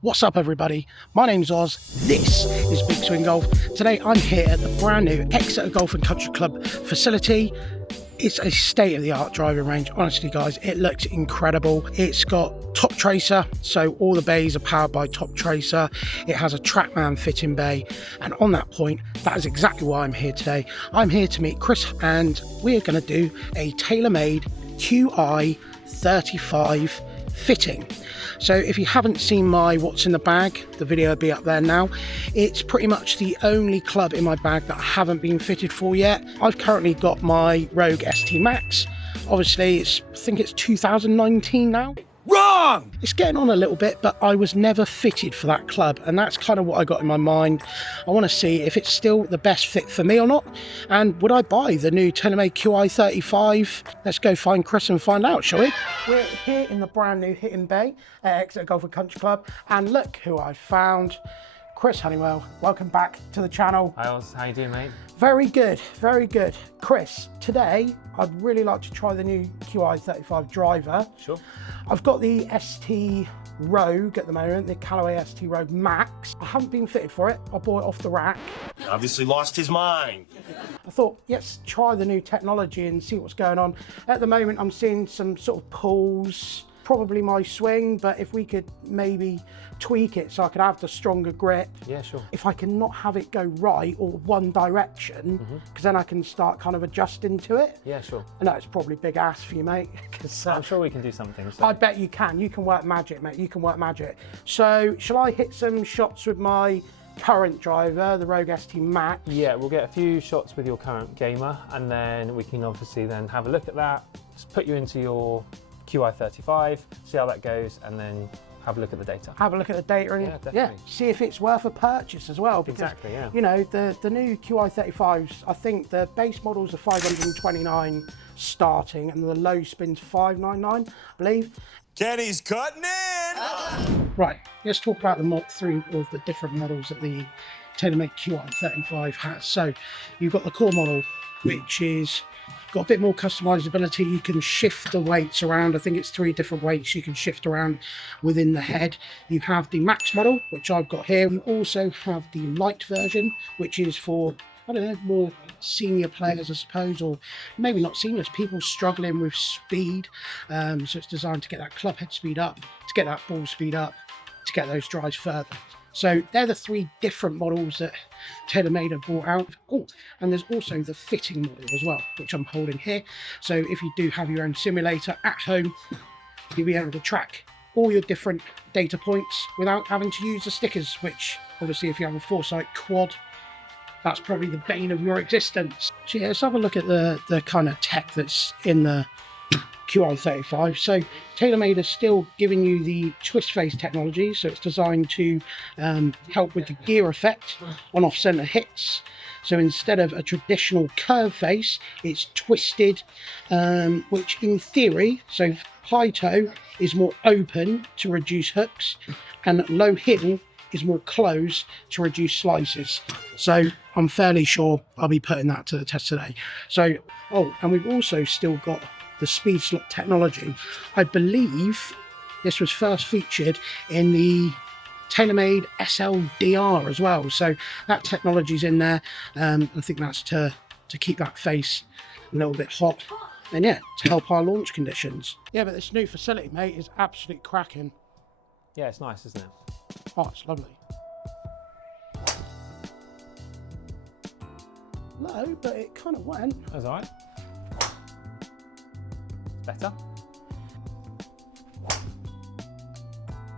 What's up everybody, my name's Oz, this is Big Swing Golf. Today I'm here at the brand new Exeter Golf and Country Club facility. It's a state-of-the-art driving range, honestly guys, it looks incredible. It's got top tracer, so all the bays are powered by top tracer. It has a TrackMan fitting bay, and on that point, that is exactly why I'm here today. I'm here to meet Chris and we're going to do a Taylormade Qi35 fitting. So if you haven't seen my what's in the bag, the video will be up there now. It's pretty much the only club in my bag that I haven't been fitted for yet. I've currently got my Rouge ST Max. Obviously I think it's 2019 now. Wrong! It's getting on a little bit, but I was never fitted for that club, and that's kind of what I got in my mind. I want to see if it's still the best fit for me or not, and would I buy the new Taylormade Qi35? Let's go find Chris and find out, shall we? We're here in the brand new Hitting Bay at Exeter Golf and Country Club, and look who I found. Chris Honeywell, welcome back to the channel. Hi Oz, how you doing mate? Very good, very good. Chris, today I'd really like to try the new Qi35 driver. Sure. I've got the ST Rogue at the moment, the Callaway ST Rogue Max. I haven't been fitted for it, I bought it off the rack. He obviously lost his mind. I thought, let's try the new technology and see what's going on. At the moment I'm seeing some sort of pulls, probably my swing, but if we could maybe tweak it so I could have the stronger grip. Yeah, sure. If I can not have it go right or one direction, because then I can start kind of adjusting to it. Yeah, sure. I know it's probably big ass for you, mate. I'm sure we can do something. So. I bet you can. You can work magic, mate. You can work magic. So, shall I hit some shots with my current driver, the Rogue ST Max? Yeah, we'll get a few shots with your current gamer, and then we can obviously then have a look at that, just put you into your Qi35, see how that goes, and then have a look at the data. Have a look at the data and see if it's worth a purchase as well. Because, exactly, yeah. You know, the new Qi35s, I think the base models are 529 starting, and the low spin's 599, I believe. Kenny's cutting in! Right, let's talk about the three of the different models that the Taylormade Qi35 has. So, you've got the core model, which is got a bit more customizability. You can shift the weights around. I think it's 3 different weights you can shift around within the head. You have the Max model, which I've got here. You also have the light version, which is for, I don't know, more senior players, I suppose, or maybe not seniors, people struggling with speed. So it's designed to get that club head speed up, to get that ball speed up, to get those drives further. So they're the 3 different models that Taylormade have brought out. Oh, and there's also the fitting model as well, which I'm holding here. So if you do have your own simulator at home, you'll be able to track all your different data points without having to use the stickers, which obviously if you have a Foresight quad, that's probably the bane of your existence. So yeah, let's have a look at the kind of tech that's in the Qi35. So Taylormade is still giving you the twist face technology, so it's designed to help with the gear effect on off-center hits. So instead of a traditional curve face, it's twisted, which in theory, so high toe is more open to reduce hooks, and low hill is more closed to reduce slices. So I'm fairly sure I'll be putting that to the test today. So, oh, and we've also still got the speed slot technology. I believe this was first featured in the Taylormade SLDR as well. So that technology's in there. I think that's to keep that face a little bit hot. And yeah, to help our launch conditions. Yeah, but this new facility, mate, is absolutely cracking. Yeah, it's nice, isn't it? Oh, it's lovely. Low, but it kind of went. That's all right. Better.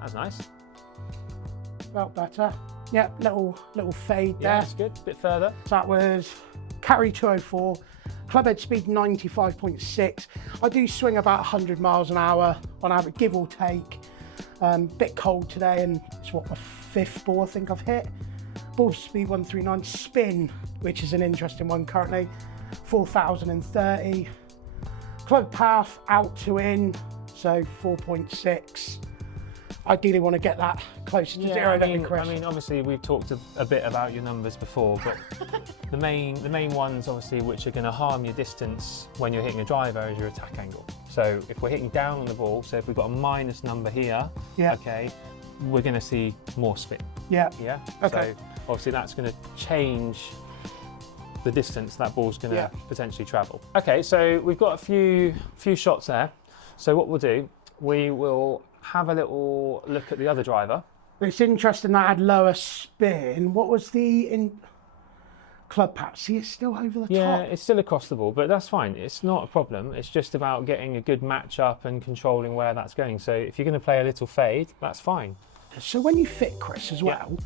That's nice. Felt better. Yeah, little fade there. Yeah, that's good. A bit further. So that was carry 204, club head speed 95.6. I do swing about 100 miles an hour on average, give or take. Bit cold today, and it's what, my 5th ball I think I've hit. Ball speed 139, spin, which is an interesting one currently, 4,030. Club path out to in, so 4.6. Ideally want to get that closer to zero, don't you, Chris? I mean, obviously we've talked a bit about your numbers before, but the main ones obviously which are going to harm your distance when you're hitting a driver is your attack angle. So if we're hitting down on the ball, so if we've got a minus number here, okay, we're going to see more spin. Yeah. Yeah. Okay. So obviously that's going to change the distance that ball's going to potentially travel. Okay, so we've got a few shots there. So what we'll do, we will have a little look at the other driver. It's interesting that had lower spin. What was the club patch? See, it's still over the top. Yeah, it's still across the ball, but that's fine. It's not a problem. It's just about getting a good match up and controlling where that's going. So if you're going to play a little fade, that's fine. So when you fit, Chris, as well,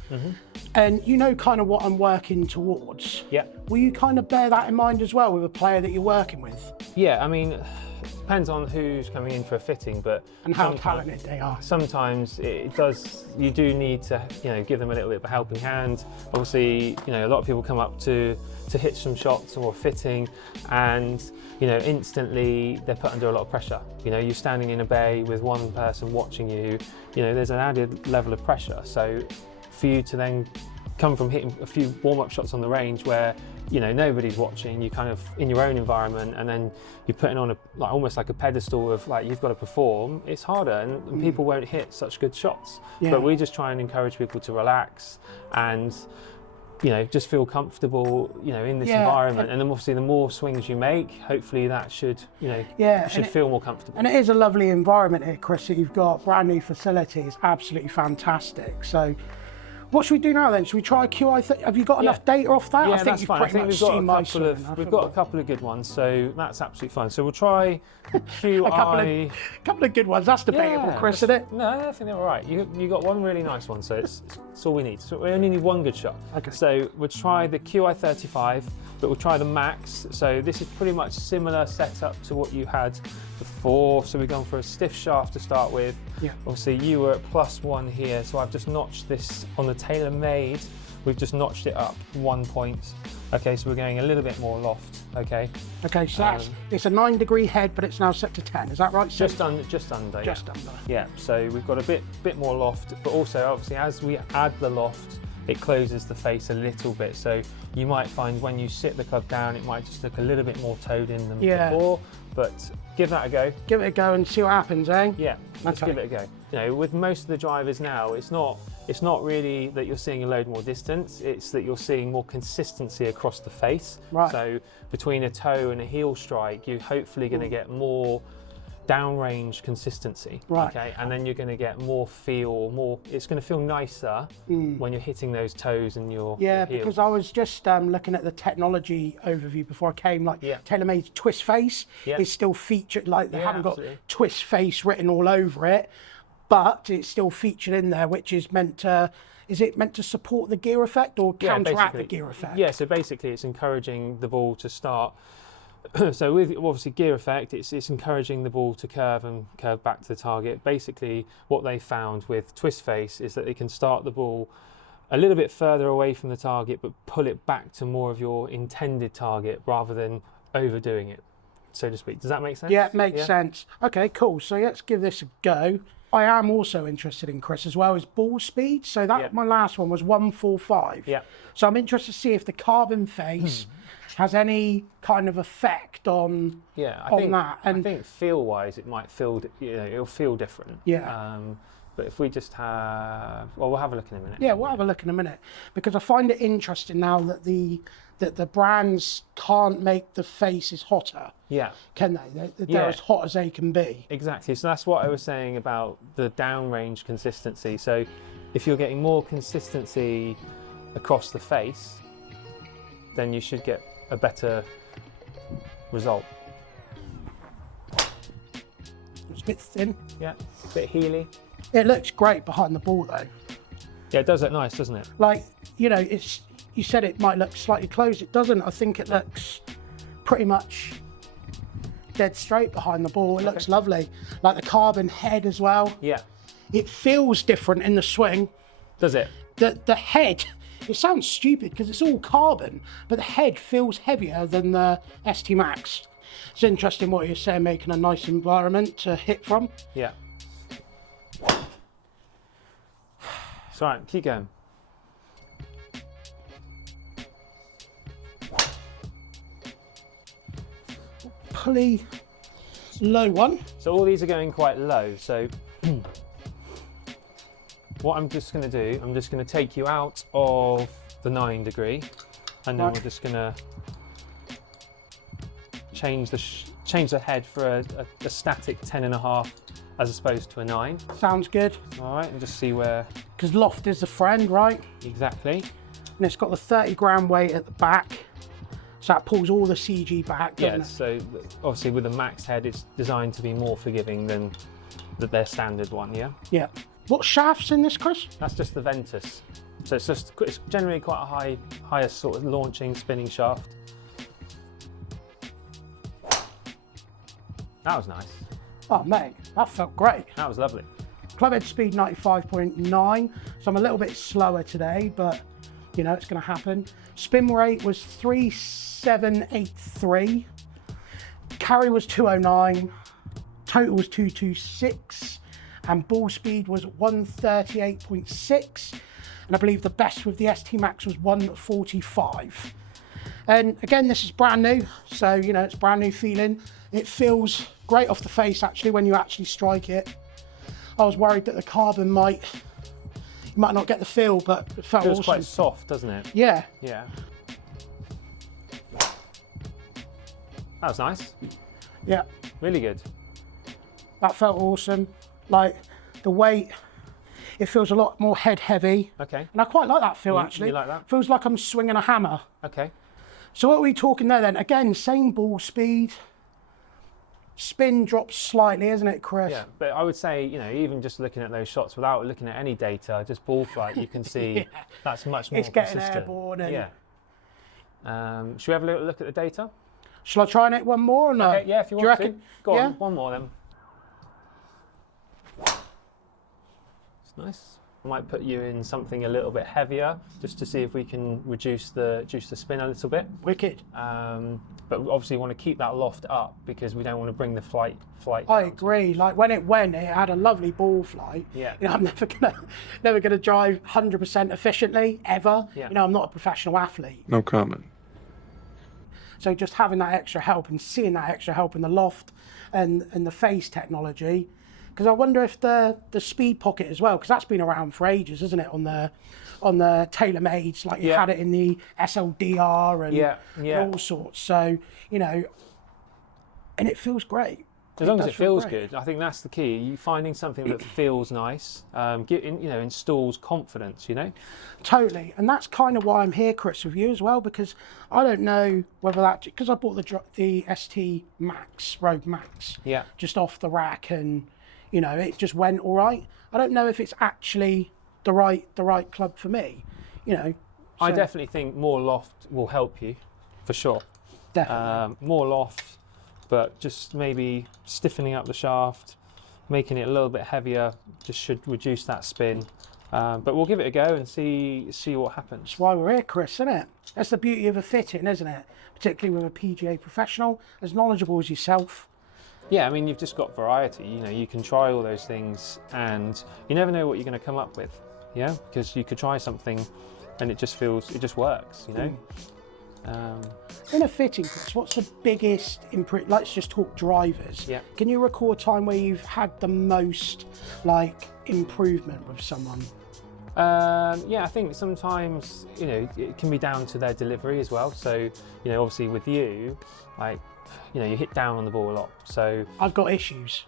and you know kind of what I'm working towards, will you kind of bear that in mind as well with a player that you're working with? Yeah, I mean, depends on who's coming in for a fitting, but and how talented they are. Sometimes you do need to, give them a little bit of a helping hand. Obviously, a lot of people come up to hit some shots or fitting, and instantly they're put under a lot of pressure. You're standing in a bay with one person watching you. There's an added level of pressure. So for you to then come from hitting a few warm-up shots on the range where nobody's watching, you kind of in your own environment, and then you're putting on almost like a pedestal of you've got to perform, it's harder, and people won't hit such good shots. But we just try and encourage people to relax and just feel comfortable in this environment, and then obviously the more swings you make, hopefully that should should feel more comfortable. And it is a lovely environment here, Chris, that you've got brand new facilities, absolutely fantastic. So what should we do now then? Should we try a QI30? Have you got enough data off that? Yeah, I think that's you've fine. I pretty think much we've got a couple of good ones, so that's absolutely fine. So we'll try QI. a couple of good ones. That's debatable, Chris, isn't it? No, I think they're all right. You got one really nice one, so it's all we need. So we only need one good shot. Okay. So we'll try the QI35, but we'll try the Max. So this is pretty much similar setup to what you had before. So we're going for a stiff shaft to start with. Yeah. Obviously you were at +1 here, so I've just notched this on the Taylormade. We've just notched it up 1 point. Okay, so we're going a little bit more loft. Okay. Okay, so it's a 9-degree head, but it's now set to 10. Is that right? So just under. Just under. Yeah. So we've got a bit more loft, but also obviously as we add the loft, it closes the face a little bit. So you might find when you sit the club down, it might just look a little bit more toed in than before. But give that a go. Give it a go and see what happens, eh? Yeah, let's give it a go. With most of the drivers now, it's not really that you're seeing a load more distance, it's that you're seeing more consistency across the face. Right. So between a toe and a heel strike, you're hopefully going to get more downrange consistency. Right. Okay, and then you're going to get more feel, it's going to feel nicer when you're hitting those toes and your heels. Because I was just looking at the technology overview before I came, Taylormade's twist face is still featured, they haven't absolutely. got twist face written all over it, but it's still featured in there, which is meant to, is it meant to support the gear effect or counteract the gear effect? Yeah, so basically it's encouraging the ball to start. So with obviously gear effect, it's encouraging the ball to curve back to the target. Basically what they found with twist face is that they can start the ball a little bit further away from the target but pull it back to more of your intended target rather than overdoing it, so to speak. Does that make sense? Yeah, it makes sense. Okay, cool. So let's give this a go. I am also interested in, Chris, as well as ball speed. So that my last one was 145. Yeah. So I'm interested to see if the carbon face has any kind of effect on that. And I think feel-wise, it might feel, it'll feel different. Yeah. But if we just have, we'll have a look in a minute. Yeah, we'll have a look in a minute, because I find it interesting now that the brands can't make the faces hotter. Yeah. Can they? They're as hot as they can be. Exactly. So that's what I was saying about the downrange consistency. So if you're getting more consistency across the face, then you should get a better result. It's a bit thin. Yeah, a bit heely. It looks great behind the ball though. Yeah, it does look nice, doesn't it? It's, you said it might look slightly closed. It doesn't. I think it looks pretty much dead straight behind the ball. It looks lovely. Like the carbon head as well. Yeah. It feels different in the swing. Does it? The head, it sounds stupid because it's all carbon, but the head feels heavier than the ST Max. It's interesting what you're saying, making a nice environment to hit from. Yeah. It's all right, keep going. Pulley low one. So all these are going quite low, so what I'm just going to do, I'm just going to take you out of the 9 degree, and then we're just going to change the head for a static 10.5 as opposed to a 9. Sounds good. All right, and just see where. Because loft is a friend, right? Exactly. And it's got the 30 gram weight at the back, so that pulls all the CG back, doesn't it? So obviously with the Max head, it's designed to be more forgiving than their standard one, yeah? Yeah. What shaft's in this, Chris? That's just the Ventus. So it's generally quite a higher sort of launching, spinning shaft. That was nice. Oh mate, that felt great. That was lovely. Club head speed 95.9, so I'm a little bit slower today, but you know, it's going to happen. Spin rate was 3783. Carry was 209. Total was 226. And ball speed was 138.6. And I believe the best with the ST Max was 145. And again, this is brand new, so you know, it's brand new feeling. It feels great off the face actually when you actually strike it. I was worried that the carbon might not get the feel, but it felt Feels awesome. quite soft, doesn't it? Yeah. Yeah. That was nice. Yeah. Really good. That felt awesome. Like the weight, it feels a lot more head heavy. Okay. And I quite like that feel actually. You like that? Feels like I'm swinging a hammer. Okay. So what are we talking there then? Again, same ball speed. Spin drops slightly, isn't it, Chris? Yeah, but I would say, you know, even just looking at those shots without looking at any data, just ball flight, you can see that's much more It's getting consistent. airborne. And Yeah. Should we have a little look at the data? Shall I try and hit one more or no? Okay, yeah, if you Do want reckon? to. Go Yeah? on, one more then. It's nice. I might put you in something a little bit heavier, just to see if we can reduce the spin a little bit. Wicked. But we obviously want to keep that loft up because we don't want to bring the flight I down. agree. Like when it went, it had a lovely ball flight. Yeah. You know, I'm never gonna drive 100% efficiently ever. Yeah. You know, I'm not a professional athlete. No comment. So just having that extra help and seeing that extra help in the loft and the phase technology, because I wonder if the speed pocket as well, because that's been around for ages, isn't it? On the Taylormades, like you Yeah. had it in the SLDR and, Yeah. and all sorts. So you know, and it feels great. As long as does it feel feels great. good, I think that's the key. You finding something that feels nice, installs confidence. You know. Totally, and that's kind of why I'm here, Chris, with you as well, because I don't know whether that, because I bought the ST Max, Rogue Max, Yeah. just off the rack, and you know, it just went all right. I don't know if it's actually the right club for me, you know. I So, definitely think more loft will help you, for sure. definitely. More loft, but just maybe stiffening up the shaft, making it a little bit heavier, just should reduce that spin. But we'll give it a go and see what happens. That's why we're here, Chris, isn't it? That's the beauty of a fitting, isn't it? Particularly with a PGA professional as knowledgeable as yourself. Yeah, I mean, you've just got variety. You know, you can try all those things, and you never know what you're going to come up with. Yeah, because you could try something, and it just works. You know. In a fitting, Chris, what's the biggest improve? Let's just talk drivers. Yeah. Can you recall a time where you've had the most like improvement with someone? Yeah, I think sometimes, you know, it can be down to their delivery as well. So, you know, obviously with you, like, you know, you hit down on the ball a lot. So I've got issues.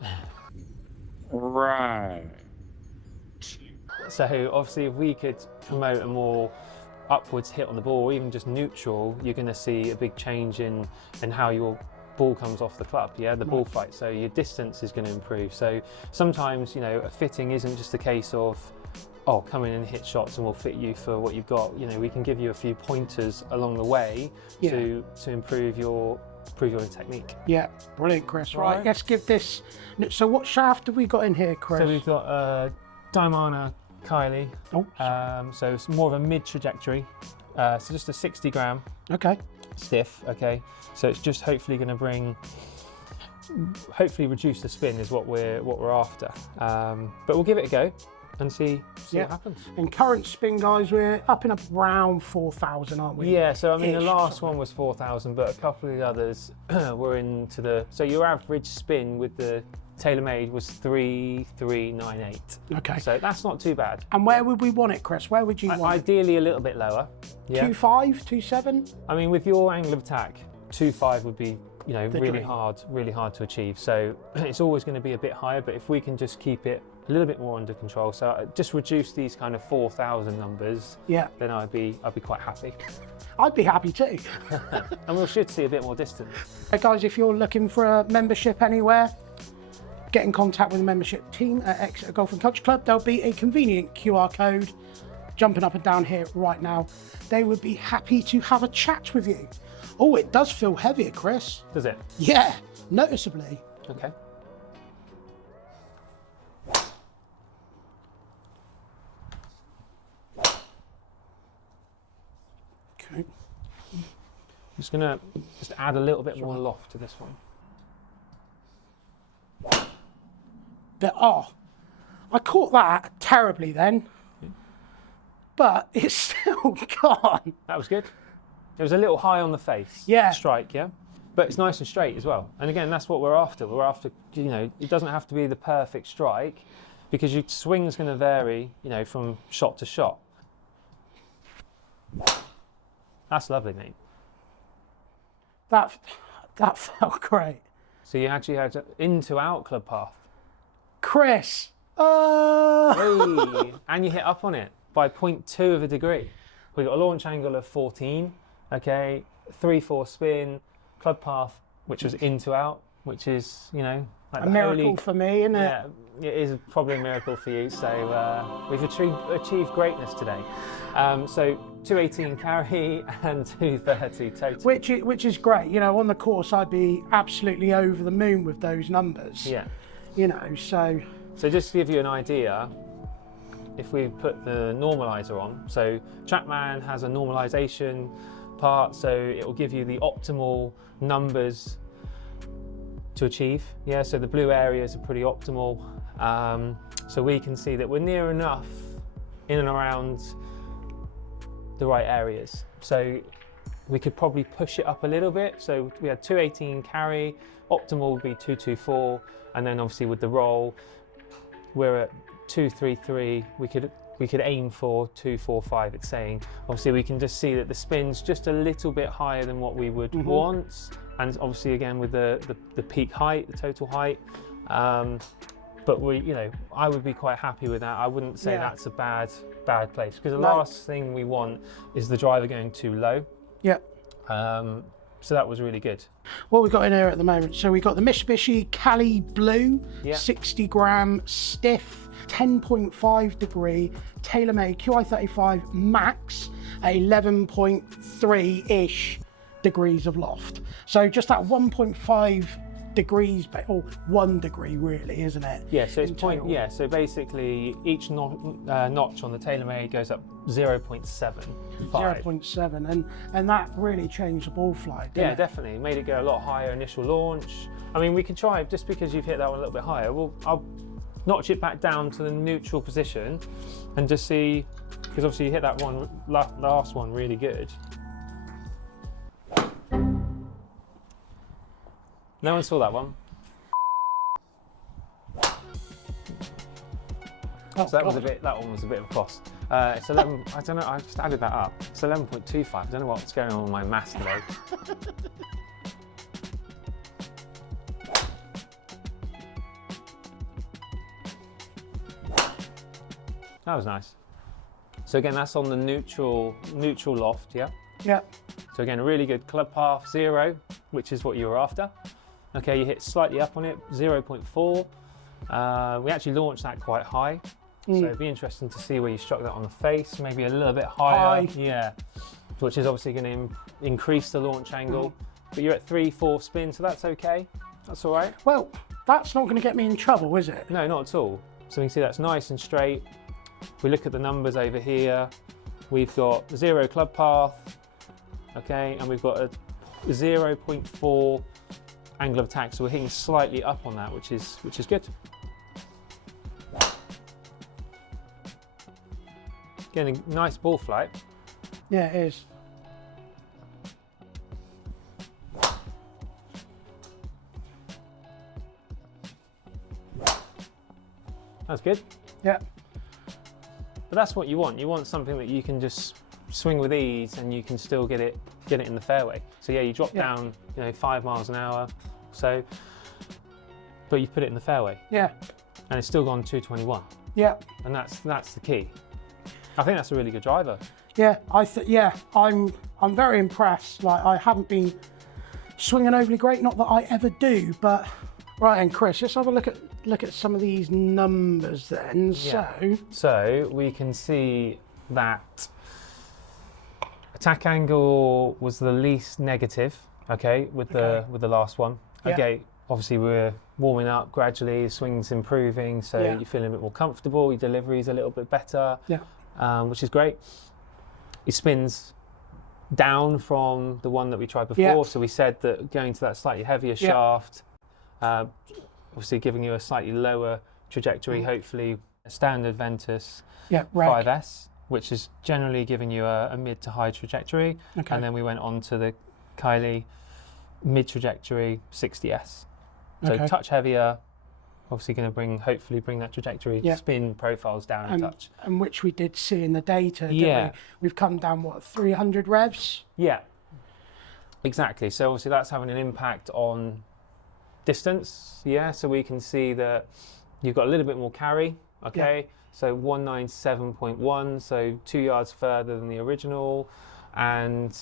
Right. So obviously if we could promote a more upwards hit on the ball, or even just neutral, you're going to see a big change in how your ball comes off the club, yeah, the ball flight. So your distance is going to improve. So sometimes, you know, a fitting isn't just a case of, oh, come in and hit shots and we'll fit you for what you've got. You know, we can give you a few pointers along the way to improve your technique. Yeah, brilliant, Chris. All Right, right. let's give this. So what shaft have we got in here, Chris? So we've got Diamana Kylie. Oh, So it's more of a mid trajectory. So just a 60 gram okay. stiff, okay? So it's just hopefully going to hopefully reduce the spin is what we're after. But we'll give it a go and see what happens. And current spin, guys, we're up and around 4,000, aren't we? Yeah, so I mean the Ish, last something. one was 4,000, but a couple of the others were into the, so your average spin with the Taylormade was 3398. Okay. So that's not too bad. And where would we want it, Chris? Where would you want it? Ideally a little bit lower. Yeah. 2.5, 2.7? I mean, with your angle of attack, 2.5 would be, you know, The really dream. hard to achieve. So it's always going to be a bit higher, but if we can just keep it a little bit more under control, so just reduce these kind of 4,000 numbers, Yeah. then I'd be quite happy. I'd be happy too. And we should see a bit more distance. Hey guys, if you're looking for a membership anywhere, get in contact with the membership team at Exeter Golf and Country Club. There'll be a convenient QR code jumping up and down here right now. They would be happy to have a chat with you. Oh, it does feel heavier, Chris. Does it? Yeah, noticeably. Okay. Okay. I'm just gonna add a little bit more loft to this one. But, oh, I caught that terribly then, but it's still gone. That was good. It was a little high on the face. Yeah. Strike, yeah? But it's nice and straight as well. And again, that's what we're after. We're after, you know, it doesn't have to be the perfect strike because your swing's going to vary, you know, from shot to shot. That's lovely, mate. That felt great. So you actually had into out club path. Chris. Hey, and you hit up on it by 0.2 of a degree. We got a launch angle of 14, okay, 3/4 spin, club path, which was into out, which is, you know, like A miracle for me, isn't it? Yeah, it is probably a miracle for you. So we've achieved greatness today. So 218 carry and 230 total. Which is great. You know, on the course, I'd be absolutely over the moon with those numbers. Yeah. You know, so. So just to give you an idea, if we put the normalizer on, so TrackMan has a normalization part, so it will give you the optimal numbers to achieve. Yeah, so the blue areas are pretty optimal. So we can see that we're near enough in and around the right areas. So we could probably push it up a little bit. So we had 218 carry, optimal would be 224, and then obviously with the roll, we're at 233. We could aim for 245. It's saying. Obviously, we can just see that the spin's just a little bit higher than what we would want, and obviously again with the peak height, the total height. But we, you know, I would be quite happy with that. I wouldn't say that's a bad place because the last thing we want is the driver going too low. Yeah. So that was really good. What we've got in here at the moment, so we've got the Mitsubishi Cali Blue, 60 gram stiff, 10.5 degree, Taylormade Qi35 Max, 11.3-ish degrees of loft. So just that 1.5 degrees, or 1 degree really, isn't it? Yeah, so it's total? Yeah, so basically each notch on the Taylormade goes up 0.75. 0.7, and that really changed the ball flight, didn't Yeah, it? definitely. Made it go a lot higher initial launch. I mean, we could try, just because you've hit that one a little bit higher, I'll notch it back down to the neutral position and just see, because obviously you hit that one, last one really good. No one saw that one. Oh, So that God. one was a bit of a cost. It's 11, I don't know, I just added that up. It's 11.25, I don't know what's going on with my maths today. That was nice. So again, that's on the neutral loft, yeah? Yeah. So again, a really good club path, 0, which is what you were after. Okay, you hit slightly up on it, 0.4. We actually launched that quite high. So it'd be interesting to see where you struck that on the face, maybe a little bit higher. High. Yeah, which is obviously going to increase the launch angle. But you're at 3/4 spin, so that's okay. That's all right. Well, that's not going to get me in trouble, is it? No, not at all. So we can see that's nice and straight. If we look at the numbers over here, we've got 0 club path, okay, and we've got a 0.4 angle of attack, so we're hitting slightly up on that, which is good. Getting a nice ball flight. Yeah, it is. That's good. Yeah. But that's what you want. You want something that you can just swing with ease and you can still get it in the fairway. So yeah, you drop down, 5 miles an hour, so, but you put it in the fairway. Yeah. And it's still gone 221. Yeah. And that's the key. I think that's a really good driver. Yeah, I'm very impressed. Like, I haven't been swinging overly great, not that I ever do, but right then, Chris, let's have a look at some of these numbers then. Yeah. So we can see that attack angle was the least negative, okay, with the last one. Okay, obviously we're warming up gradually, swing's improving, so you're feeling a bit more comfortable, your delivery's a little bit better, which is great. Your spin's down from the one that we tried before, so we said that going to that slightly heavier shaft, obviously giving you a slightly lower trajectory, hopefully a standard Ventus 5S, which is generally giving you a mid to high trajectory, and then we went on to the Kylie mid trajectory 60S. So touch heavier, obviously going to hopefully bring that trajectory spin profiles down a touch. And which we did see in the data, didn't we? We've come down, what, 300 revs? Yeah. Exactly, so obviously that's having an impact on distance, so we can see that you've got a little bit more carry, so 197.1, so 2 yards further than the original, and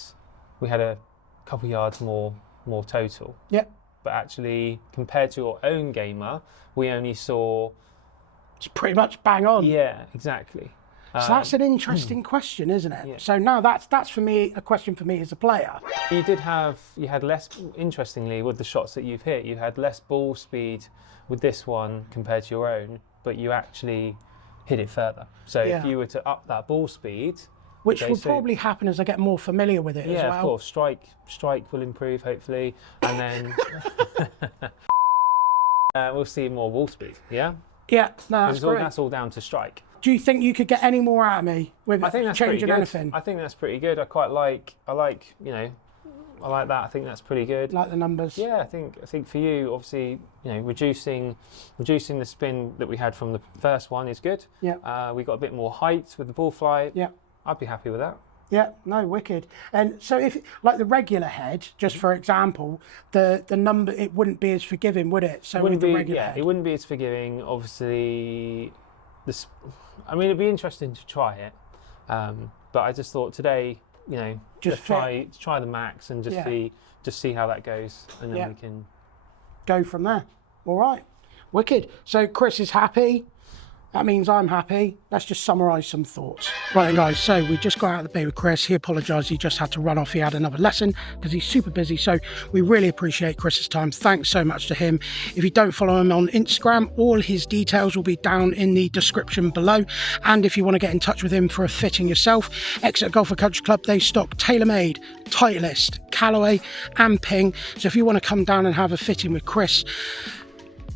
we had a couple yards more total. Yep. But actually, compared to your own gamer, we only saw... It's pretty much bang on. Yeah, exactly. So that's an interesting question, isn't it? Yeah. So now that's for me a question for me as a player. You had less, interestingly, with the shots that you've hit, you had less ball speed with this one compared to your own, but you actually hit it further. So if you were to up that ball speed... Which will probably happen as I get more familiar with it as well. Yeah, of course. Strike will improve, hopefully. And then we'll see more ball speed, yeah? Yeah, no, that's great. That's all down to strike. Do you think you could get any more out of me with changing anything? I think that's pretty good. I like that. I think that's pretty good. Like the numbers? Yeah, I think for you, obviously, reducing the spin that we had from the first one is good. Yeah. We got a bit more height with the ball flight. Yeah. I'd be happy with that. Yeah, no, wicked. And so if, like the regular head, just for example, the number, it wouldn't be as forgiving, would it? So with the regular head. It wouldn't be as forgiving. Obviously, it'd be interesting to try it. But I just thought today, just try the max and just see how that goes, and then we can go from there. All right, wicked. So Chris is happy. That means I'm happy. Let's just summarise some thoughts. Right then, guys, so we just got out of the bay with Chris. He apologised, he just had to run off. He had another lesson because he's super busy. So we really appreciate Chris's time. Thanks so much to him. If you don't follow him on Instagram, all his details will be down in the description below. And if you want to get in touch with him for a fitting yourself, Exeter Golf and Country Club, they stock Taylormade, Titleist, Callaway and Ping. So if you want to come down and have a fitting with Chris,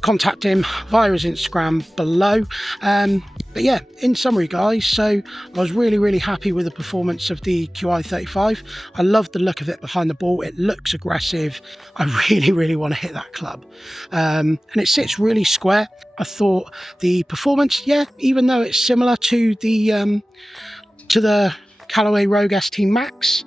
contact him via his Instagram below. But yeah, in summary, guys, so I was really happy with the performance of the Qi35. I love the look of it behind the ball. It looks aggressive. I really want to hit that club, and it sits really square. I thought the performance, even though it's similar to the Callaway Rouge ST Max,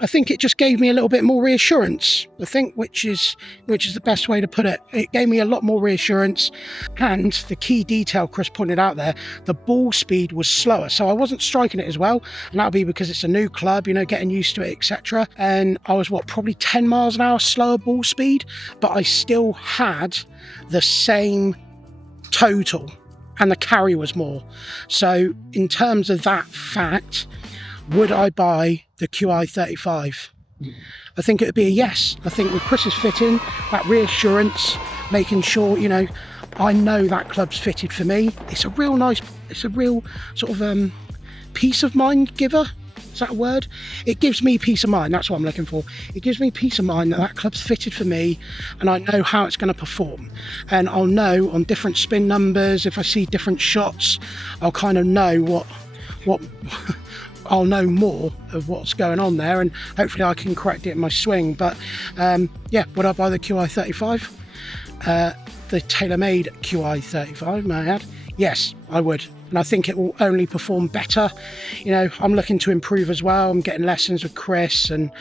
I think it just gave me a little bit more reassurance, I think, which is the best way to put it. It gave me a lot more reassurance, and the key detail Chris pointed out there, the ball speed was slower, so I wasn't striking it as well, and that'll be because it's a new club, getting used to it, etc. And I was probably 10 miles an hour slower ball speed, but I still had the same total, and the carry was more. So in terms of that fact, would I buy the Qi35? I think it would be a yes. I think with Chris's fitting, that reassurance, making sure, I know that club's fitted for me. It's a real sort of peace of mind giver. Is that a word? It gives me peace of mind. That's what I'm looking for. It gives me peace of mind that club's fitted for me, and I know how it's going to perform. And I'll know on different spin numbers, if I see different shots, I'll kind of know what I'll know more of what's going on there, and hopefully I can correct it in my swing. But would I buy the Qi35? The Taylormade Qi35, may I add? Yes, I would. And I think it will only perform better. You know, I'm looking to improve as well. I'm getting lessons with Chris and,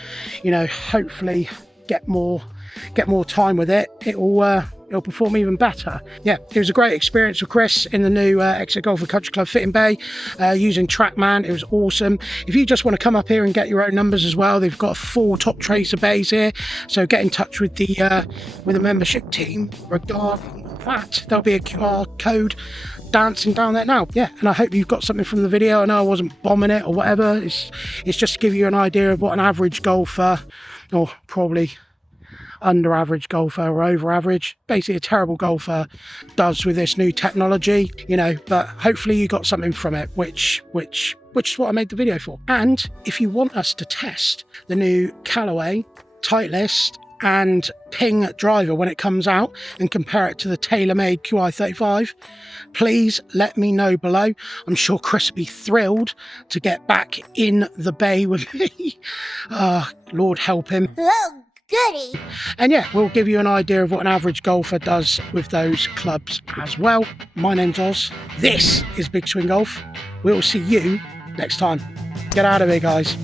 you know, hopefully get more time with it. It'll perform even better. Yeah, it was a great experience with Chris in the new Exeter Golf and Country Club fitting bay using TrackMan. It was awesome. If you just want to come up here and get your own numbers as well, they've got 4 top tracer bays here. So get in touch with the membership team regarding that. There'll be a QR code dancing down there now. Yeah, and I hope you've got something from the video. I know I wasn't bombing it or whatever. It's just to give you an idea of what an average golfer, or probably under average golfer or over average, basically a terrible golfer, does with this new technology, you know. But hopefully you got something from it, which is what I made the video for. And if you want us to test the new Callaway Titleist and Ping driver when it comes out and compare it to the Taylormade Qi35, please let me know below. I'm sure Chris will be thrilled to get back in the bay with me. Lord help him. Oh, goody. And yeah, we'll give you an idea of what an average golfer does with those clubs as well. My name's Oz. This is Big Swing Golf. We'll see you next time. Get out of here, guys.